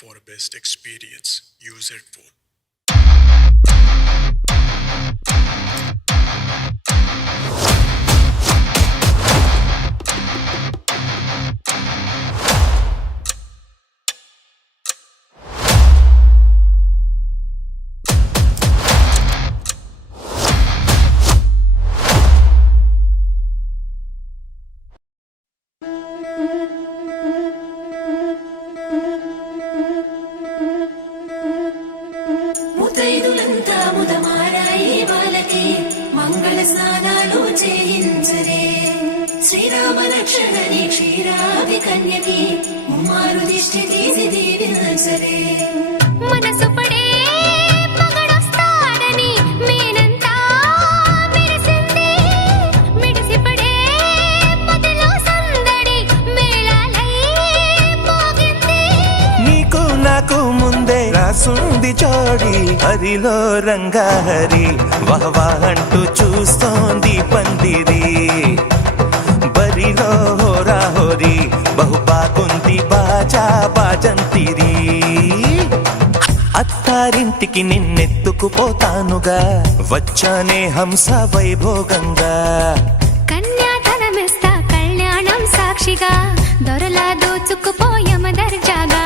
for best experience. Use headphone. ముతైదులంతా ముదమారాయి వాళ్ళకి మంగళ స్నానాలు చేయించరే శ్రీరామ లక్ష్మణని క్షీరాది కన్యకి ముమ్మారు దిష్టి తీసి దీవించరే మనసు పడే మగడొస్తాడని మేనంతా మెరిసింది మిడిసి పడే మదిలో సందడి మేళాలై మోగింది నీకు నాకు ముందే రాసుంది జోడి హరిలో రంగాహరి వహవా అంటూ చూస్తోంది పందిరి బరిలో హోరాహోరి బహు బాగుంది బాజా బాజంతిరి అత్తారింటికి నిన్నెత్తుకుపోతానుగా వచ్చానే హంస వైభోగంగా కన్యాధనమిస్తా కళ్యాణం సాక్షిగా దొరలా దోచుకుపోయమ దర్జాగా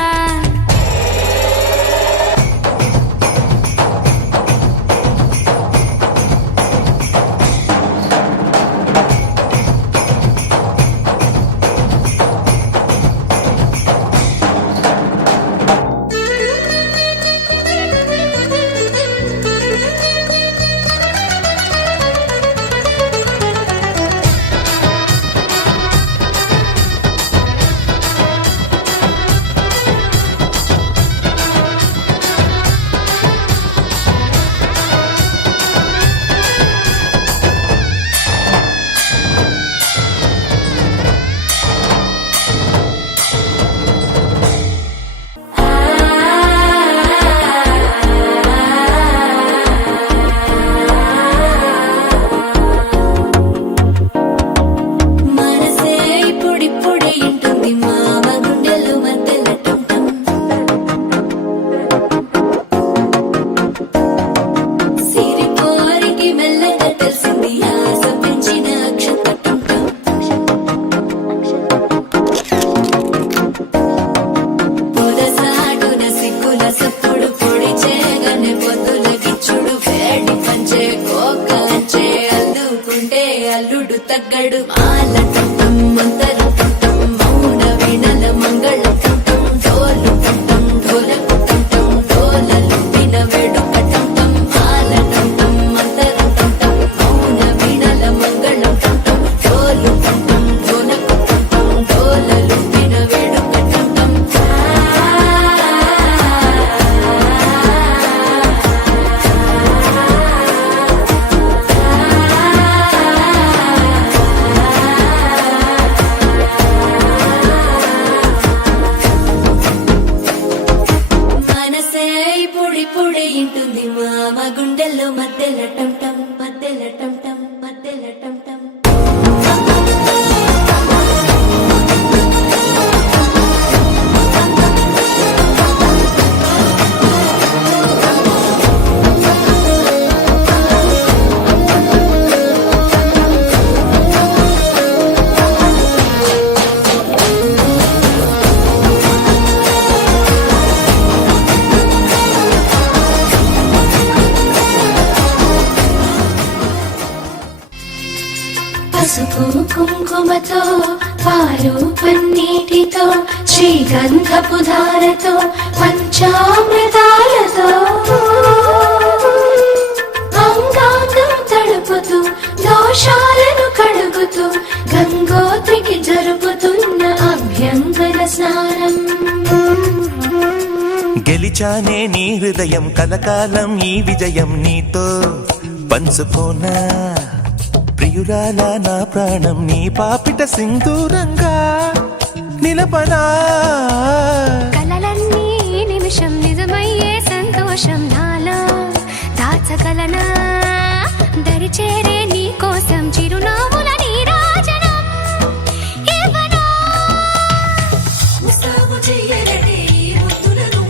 అల్లుడు తగ్గడు మాల కంఠం మంతరు కంఠం మౌన వీణల మంగళ కంఠం డోలు కంఠం డోలకు కంఠం డోలలు విన వేడుక కంఠం మాల కంఠం మంతరు కంఠం మౌన వీణల మంగళ కంఠం డోలు కంఠం డోలకు కంఠం డోలలు విన వేడుక కంఠం ఇంటుంది మామ గుండెల్లో మధ్యల టంటం మధ్యల టంటం మధ్యల టంటం పసుపు కుంకుమతో పాలు పన్నీటితో శ్రీగంధపు ధారతో పంచామృతాలతో అంగాంగం తడుపుతూ దోషాలను కడుగుతూ గంగోత్రికి జరుపుతున్న అభ్యంగన స్నానం గెలిచానే నీ హృదయం కలకాలం ఈ విజయం నీతో పంచుకోనా ప్రియురాల నా ప్రాణం నీ పాపిట సింధూరంగా నిలపనా కలలన్నీ నిమిషం నిజమయ్యే సంతోషం నాలో దాచగలనా దరిచేరే నీ కోసం చిరునవ్వుల నీరాజనం ఇవ్వనా ముస్తాబు చెయ్యలే ముద్దులను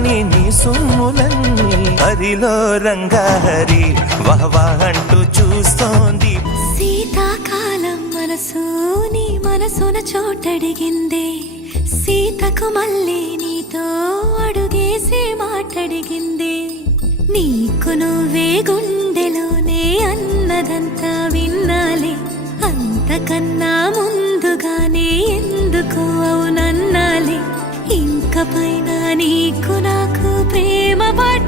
రాని నీ సొమ్ములన్నీ హరిలో రంగాహరి వహవా అంటూ చూస్తోంది శీతాకాలం మనసు నీ మనసున చోటడిగిందే సీతకు మళ్ళీ నీతో అడుగేసి మాటడిగిందే నీకు నువ్వే గుండెలోనే అన్నదంతా విన్నాలే అంతకన్నా ముందుగానే ఎందుకు అవునన్నాలే ఇంక పైన నీకు నాకు ప్రేమ పాట